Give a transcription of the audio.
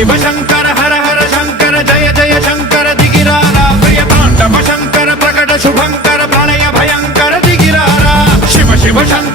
शिव शंकर हर हर शंकर जय जय शंकर दिगिरारा प्रिय तांडव शंकर प्रकट शुभंकर प्रणय भयंकर दिगिरारा शिव शिव शंकर